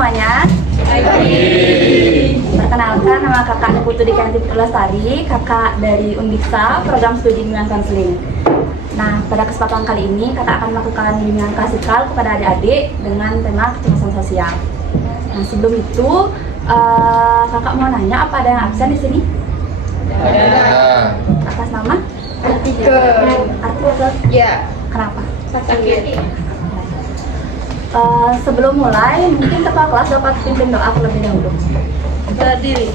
semuanya. Perkenalkan, nama kakak Putu Dikanti Lestari, kakak dari Undiksa, program studi bimbingan konseling. Nah, pada kesempatan kali ini kakak akan melakukan bimbingan klasikal kepada adik-adik dengan tema kecemasan sosial. Nah, sebelum itu kakak mau nanya, apa ada yang absen di sini? Ada. Atas nama? Artikel. Artikel? Ya. Kenapa? Sakit. Sebelum mulai, mungkin ketua kelas dapat pimpin doa terlebih dahulu. Berdiri.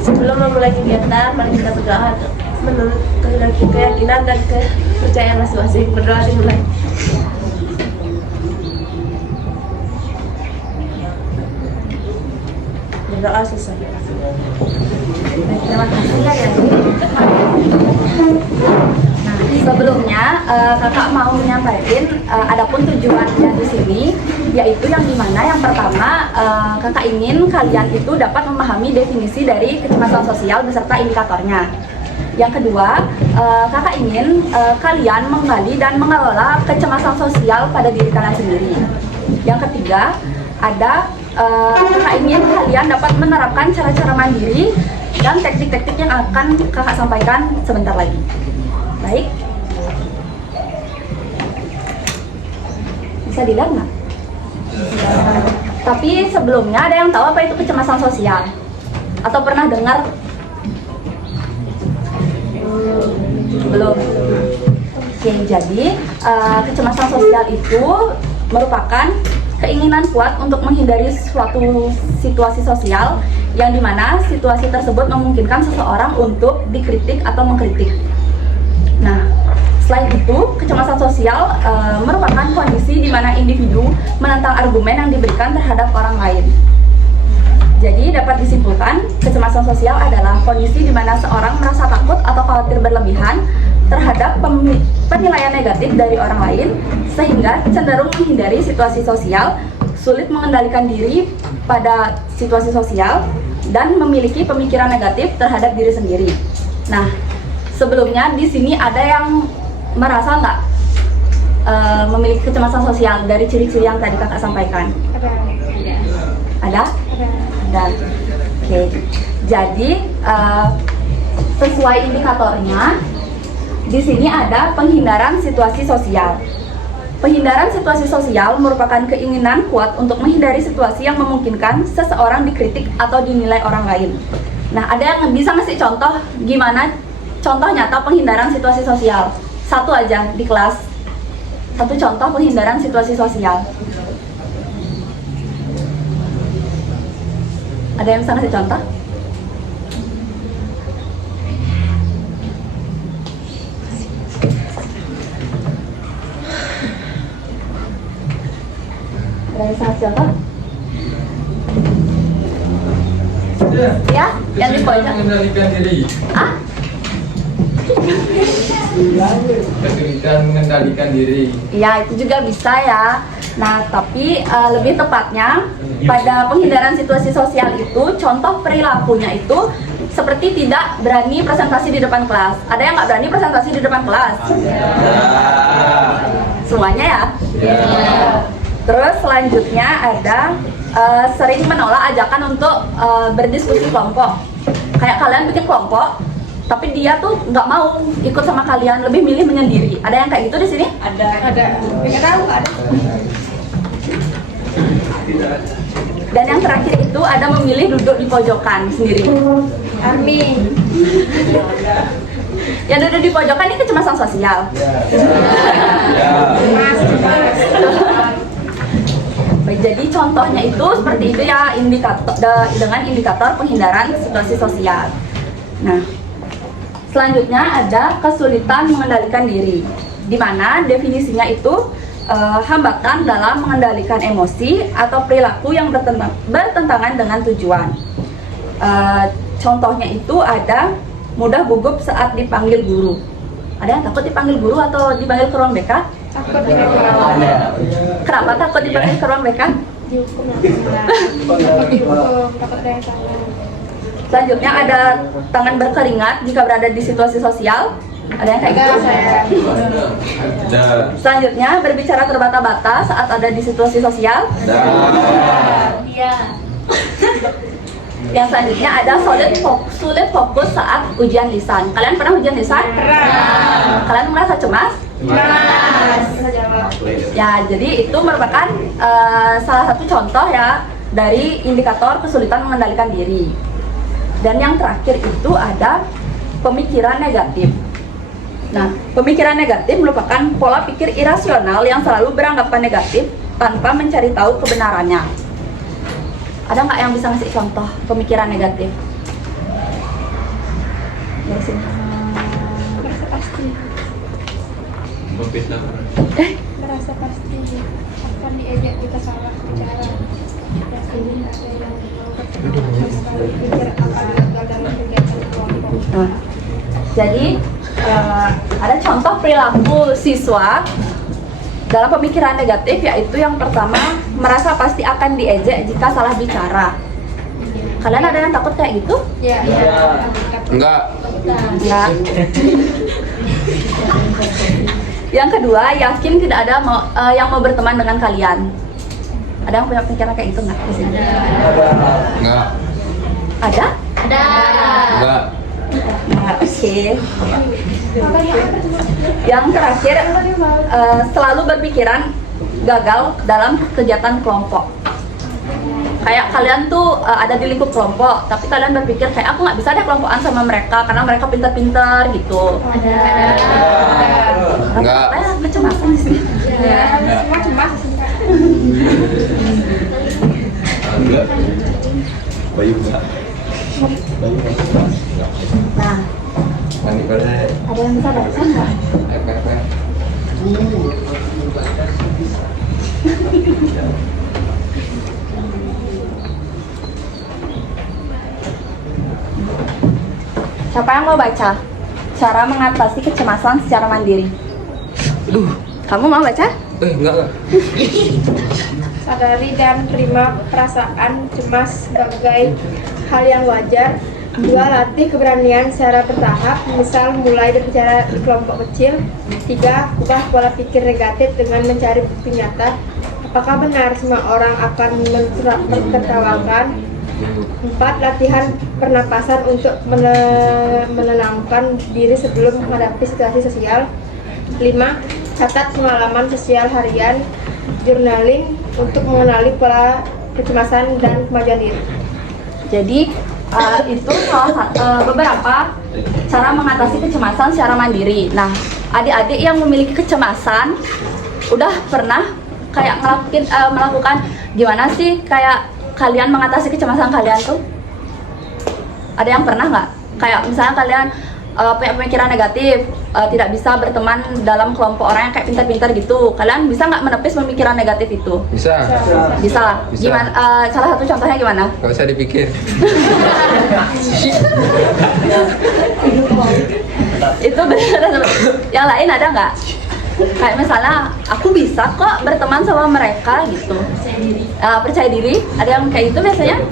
Sebelum memulai kegiatan, mari kita berdoa menurut keyakinan dan kepercayaan masing-masing. Berdoa dimulai. Berdoa selesai. Terima kasih ya. Nah, sebelumnya kakak mau menyampaikan adapun tujuannya di sini, yaitu yang dimana yang pertama kakak ingin kalian itu dapat memahami definisi dari kecemasan sosial beserta indikatornya. Yang kedua, kakak ingin kalian menggali dan mengelola kecemasan sosial pada diri kalian sendiri. Yang ketiga, kakak ingin kalian dapat menerapkan cara-cara mandiri dan teknik-teknik yang akan kakak sampaikan sebentar lagi. Baik. Bisa dilihat nggak? Tapi sebelumnya ada yang tahu apa itu kecemasan sosial? Atau pernah dengar? Belum. Oke, jadi kecemasan sosial itu merupakan keinginan kuat untuk menghindari suatu situasi sosial yang dimana situasi tersebut memungkinkan seseorang untuk dikritik atau mengkritik. Nah, selain itu, kecemasan sosial merupakan kondisi di mana individu menentang argumen yang diberikan terhadap orang lain. Jadi dapat disimpulkan, kecemasan sosial adalah kondisi di mana seorang merasa takut atau khawatir berlebihan terhadap penilaian negatif dari orang lain, sehingga cenderung menghindari situasi sosial, sulit mengendalikan diri pada situasi sosial, dan memiliki pemikiran negatif terhadap diri sendiri. Nah, sebelumnya di sini ada yang merasa nggak memiliki kecemasan sosial dari ciri-ciri yang tadi kakak sampaikan? Ada? Ada. Oke. Jadi sesuai indikatornya, di sini ada penghindaran situasi sosial. Penghindaran situasi sosial merupakan keinginan kuat untuk menghindari situasi yang memungkinkan seseorang dikritik atau dinilai orang lain. Nah, ada yang bisa ngasih contoh gimana contoh nyata penghindaran situasi sosial? Satu aja di kelas. Satu contoh penghindaran situasi sosial. Ada yang bisa ngasih contoh? Ada yang bisa ngasih contoh? Ya, yang di pojok. Mengendalikan diri. Ah? Kesulitan mengendalikan diri. Ya, itu juga bisa ya. Nah, tapi lebih tepatnya pada penghindaran situasi sosial itu, contoh perilakunya itu seperti tidak berani presentasi di depan kelas. Ada yang nggak berani presentasi di depan kelas? Semuanya ya? Terus selanjutnya ada sering menolak ajakan untuk berdiskusi kelompok. Kayak kalian bikin kelompok, tapi dia tuh nggak mau ikut sama kalian, lebih milih menyendiri. Ada yang kayak gitu di sini? Ada. Nggak tahu, ada. Dan yang terakhir itu ada memilih duduk di pojokan sendiri. Amin. Yang duduk di pojokan ini kecemasan sosial. Baik, jadi contohnya itu seperti itu ya, dengan indikator penghindaran situasi sosial. Nah, selanjutnya ada kesulitan mengendalikan diri, di mana definisinya itu hambatan dalam mengendalikan emosi atau perilaku yang bertentangan dengan tujuan. Contohnya itu ada mudah gugup saat dipanggil guru. Ada yang takut dipanggil guru atau dipanggil ke ruang BK? Takut dihukum. Kenapa takut dipanggil ke ruang BK? Dihukum. Takut dihukum, takut ada yang salah. Selanjutnya ada tangan berkeringat jika berada di situasi sosial. Ada yang kayak gitu? Ada. Selanjutnya, berbicara terbata-bata saat ada di situasi sosial. Ada. Iya. Yang selanjutnya ada sulit fokus saat ujian lisan. Kalian pernah ujian lisan? Pernah. Kalian merasa cemas? Ya, jadi itu merupakan salah satu contoh ya dari indikator kesulitan mengendalikan diri. Dan yang terakhir itu ada pemikiran negatif. Nah, pemikiran negatif merupakan pola pikir irasional yang selalu beranggapan negatif tanpa mencari tahu kebenarannya. Ada nggak yang bisa ngasih contoh pemikiran negatif? Dari sini. Merasa pasti. Merasa pasti akan diejek jika salah bicara. Dan ingin ada yang pikir akan gagal dalam kegiatan kelompok. Nah, jadi ada contoh perilaku siswa dalam pemikiran negatif, yaitu yang pertama, merasa pasti akan diejek jika salah bicara. Kalian ada yang takut kayak gitu? Ya. Enggak. Enggak. Yang kedua, yakin tidak ada yang mau berteman dengan kalian. Ada yang punya pikiran kayak gitu nggak di sini? Enggak. Ada? Enggak. Nah, oke. Yang terakhir, selalu berpikiran gagal dalam kegiatan kelompok. Kayak kalian tuh ada di lingkup kelompok, tapi kalian berpikir kayak aku nggak bisa deh kelompokan sama mereka karena mereka pintar-pintar gitu. Enggak. Kecemasan di sini. Semua cemas. Enggak. Bayu enggak. Nah, Nanti pada ada yang bisa baca nggak? Siapa yang mau baca? Cara mengatasi kecemasan secara mandiri. Kamu mau baca? enggak. Sadari dan terima perasaan cemas sebagai hal yang wajar. 2. Latih keberanian secara bertahap, misal mulai berbicara di kelompok kecil. 3. Ubah pola pikir negatif dengan mencari bukti nyata. Apakah benar semua orang akan mentertawakan? 4. Latihan pernapasan untuk menenangkan diri sebelum menghadapi situasi sosial. 5. Catat pengalaman sosial harian, journaling untuk mengenali pola kecemasan dan kemajuan diri. Jadi itu beberapa cara mengatasi kecemasan secara mandiri. Nah, adik-adik yang memiliki kecemasan udah pernah kayak melakukan gimana sih kayak kalian mengatasi kecemasan kalian tuh? Ada yang pernah nggak? Kayak misalnya kalian punya pemikiran negatif, tidak bisa berteman dalam kelompok orang yang kayak pintar-pintar gitu. Kalian bisa nggak menepis pemikiran negatif itu? Bisa. Bisa. Gimana? Salah satu contohnya gimana? Gak usah dipikir. Itu benar. Yang lain ada nggak? Kayak misalnya aku bisa kok berteman sama mereka gitu. Percaya diri. Ada yang kayak gitu biasanya?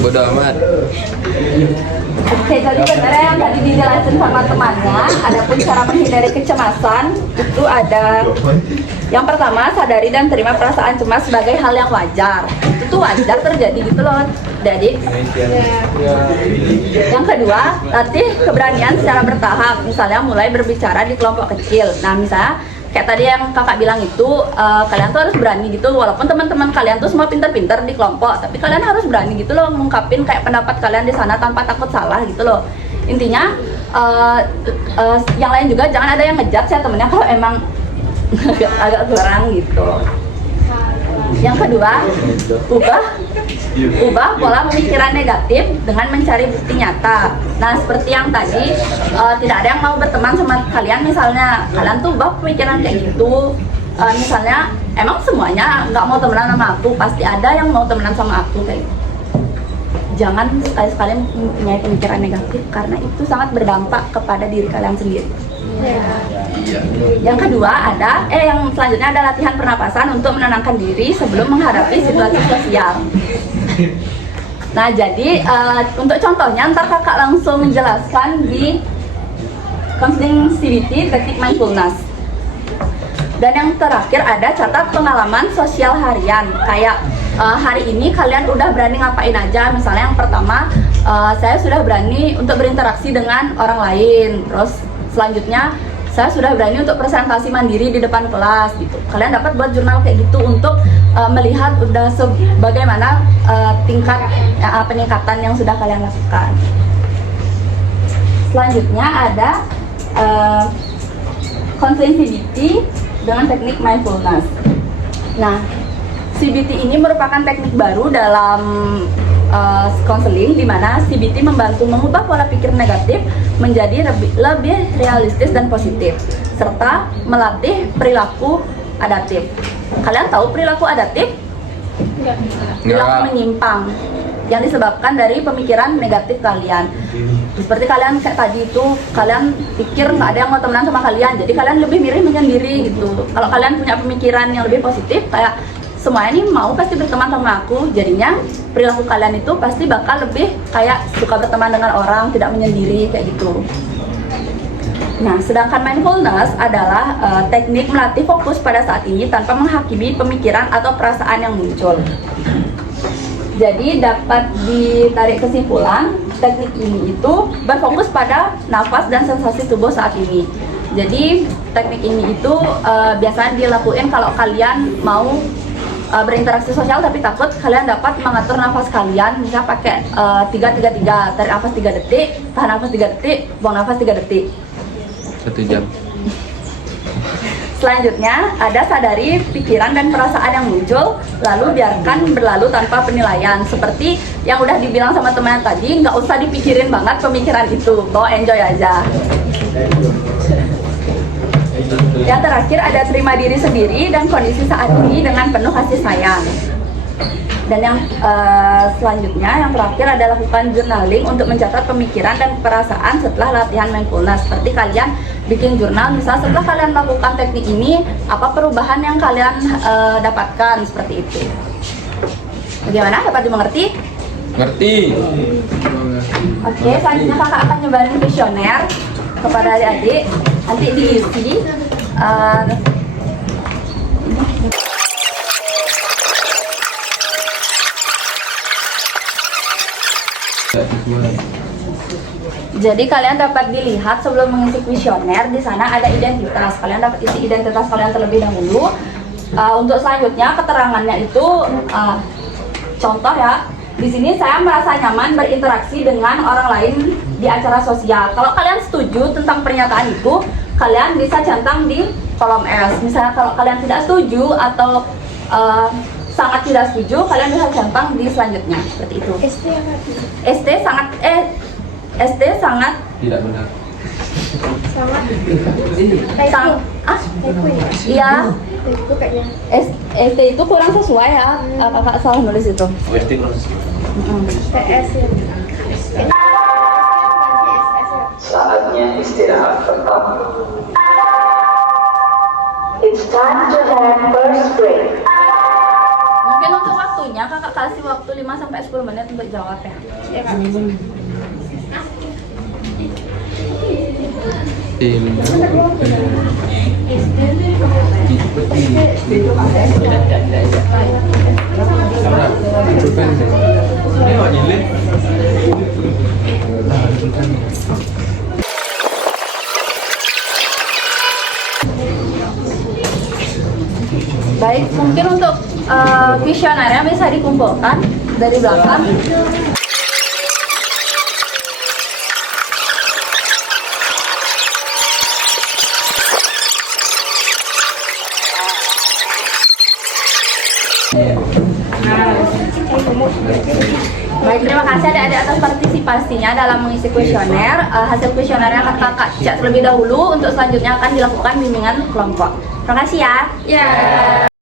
Bodoh amat. Oke, jadi benar yang tadi dijelasin sama temannya. Adapun cara menghindari kecemasan itu ada yang pertama, sadari dan terima perasaan cemas sebagai hal yang wajar. Itu tuh wajar terjadi gitu loh, adik. Yang kedua, latih keberanian secara bertahap. Misalnya mulai berbicara di kelompok kecil. Nah, misalnya kayak tadi yang kakak bilang itu, kalian tuh harus berani gitu, walaupun teman-teman kalian tuh semua pintar-pintar di kelompok, tapi kalian harus berani gitu loh ngungkapin kayak pendapat kalian di sana tanpa takut salah gitu loh. Intinya yang lain juga jangan ada yang ngejudge ya temennya kalau emang agak kurang gitu. Yang kedua, ubah pola pemikiran negatif dengan mencari bukti nyata. Nah, seperti yang tadi, tidak ada yang mau berteman sama kalian. Misalnya kalian tuh ubah pemikiran kayak gitu. Misalnya emang semuanya nggak mau temenan sama aku, pasti ada yang mau temenan sama aku kayak gitu. Jangan sekali-sekali mempunyai pemikiran negatif karena itu sangat berdampak kepada diri kalian sendiri. Yang kedua yang selanjutnya ada latihan pernapasan untuk menenangkan diri sebelum menghadapi situasi sosial. Nah, jadi untuk contohnya ntar kakak langsung menjelaskan di counseling CBT teknik mindfulness. Dan yang terakhir ada catat pengalaman sosial harian. Kayak hari ini kalian udah berani ngapain aja. Misalnya yang pertama, saya sudah berani untuk berinteraksi dengan orang lain. Terus selanjutnya saya sudah berani untuk presentasi mandiri di depan kelas gitu. Kalian dapat buat jurnal kayak gitu untuk melihat udah bagaimana tingkat peningkatan yang sudah kalian lakukan. Selanjutnya ada counseling CBT dengan teknik mindfulness. Nah, CBT ini merupakan teknik baru dalam counseling, di mana CBT membantu mengubah pola pikir negatif menjadi lebih realistis dan positif, serta melatih perilaku adaptif. Kalian tahu perilaku adaptif? Perilaku menyimpang yang disebabkan dari pemikiran negatif kalian. Seperti kalian kayak tadi itu, kalian pikir nggak ada yang mau temenan sama kalian, jadi kalian lebih milih menyendiri gitu. Kalau kalian punya pemikiran yang lebih positif, kayak semuanya ini mau pasti berteman sama aku, jadinya perilaku kalian itu pasti bakal lebih kayak suka berteman dengan orang, tidak menyendiri kayak gitu. Nah, sedangkan mindfulness adalah teknik melatih fokus pada saat ini tanpa menghakimi pemikiran atau perasaan yang muncul. Jadi dapat ditarik kesimpulan, teknik ini itu berfokus pada nafas dan sensasi tubuh saat ini. Jadi teknik ini itu biasanya dilakuin kalau kalian mau berinteraksi sosial tapi takut, kalian dapat mengatur nafas kalian, misalnya pakai 3-3-3, tarik nafas 3 detik, tahan nafas 3 detik, buang nafas 3 detik. 1 jam. Selanjutnya ada sadari pikiran dan perasaan yang muncul, lalu biarkan berlalu tanpa penilaian. Seperti yang udah dibilang sama teman tadi, nggak usah dipikirin banget pemikiran itu, bawa enjoy aja. Yang terakhir ada terima diri sendiri dan kondisi saat ini dengan penuh kasih sayang. Dan yang selanjutnya, yang terakhir adalah lakukan journaling untuk mencatat pemikiran dan perasaan setelah latihan mindfulness. Seperti kalian bikin jurnal, misal setelah kalian melakukan teknik ini, apa perubahan yang kalian dapatkan, seperti itu. Bagaimana? Dapat dimengerti? Ngerti. Oke, selanjutnya kakak akan nyebarin kuesioner kepada adik-adik, nanti diisi. Jadi kalian dapat dilihat sebelum mengisi kuesioner, di sana ada identitas. Kalian dapat isi identitas kalian terlebih dahulu. Untuk selanjutnya keterangannya itu contoh ya. Di sini saya merasa nyaman berinteraksi dengan orang lain di acara sosial. Kalau kalian setuju tentang pernyataan itu, kalian bisa centang di kolom S. Misalnya kalau kalian tidak setuju atau sangat tidak setuju, kalian bisa centang di selanjutnya, seperti itu. ST sangat Tidak benar. Iya. ST itu kurang sesuai ya. Kakak salah nulis itu. OST kurang PS ya. Saatnya istirahat pertama. It's time to have first break. Mungkin untuk waktunya kakak kasih waktu 5-10 menit untuk jawab ya. Ya, Kak. Baik, mungkin untuk kuesionernya bisa dikumpulkan dari belakang. Baik, terima kasih adik-adik atas partisipasinya dalam mengisi kuesioner. Hasil kuesionernya akan kakak cek terlebih dahulu. Untuk selanjutnya akan dilakukan bimbingan kelompok. Terima kasih ya.